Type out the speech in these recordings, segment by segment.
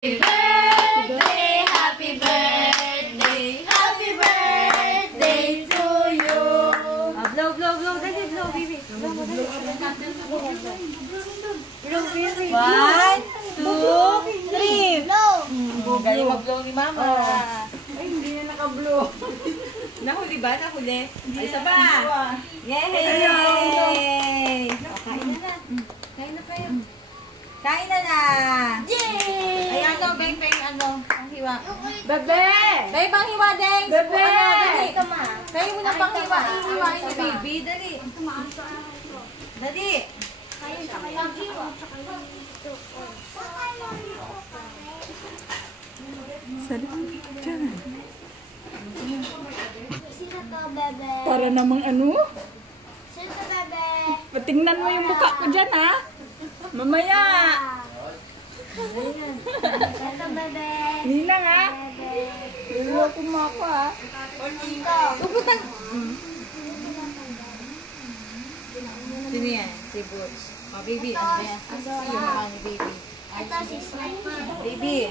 Happy birthday to you. Blow, blow, blow. Dali, blow, baby. Blow, blow, blow. Blow, baby. 1, 2, 3. Blow. Galing mag-blow ni Mama. Ay, hindi na naka-blow. Nahuli ba? Nahuli? Isa ba? Yay! Kain na na. Kain na kayo. Kain na na. Yay! Ay, ano, beng, beng, ano, ang hiwa. Bebe! Beng, pang hiwa, Deng. Bebe! Dali. Ito ma. Kayo muna pang hiwa. Hiwain ni baby. Dali. Dali. Kayo sa kayo. Sino to, bebe? Para namang ano? Sino to, bebe? Patingnan mo yung mukha ko dyan, ha? Mamaya! Ito, bebe. Ninang, ha? Bebe. Luluwa ko mo ako, ha? Ito. Ugutan. Sino yan? Si Butch. Oh, baby. Ano yan? Asa yung mukha ni baby? Ito si Sniper. Baby.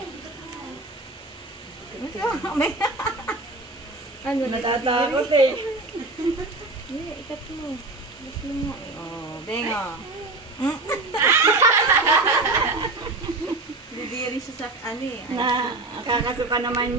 Ano? Natatakot, eh. Ikat mo. Gusto mo. Oh, bengo. Bibiri siya sa ano eh. Kakasuka naman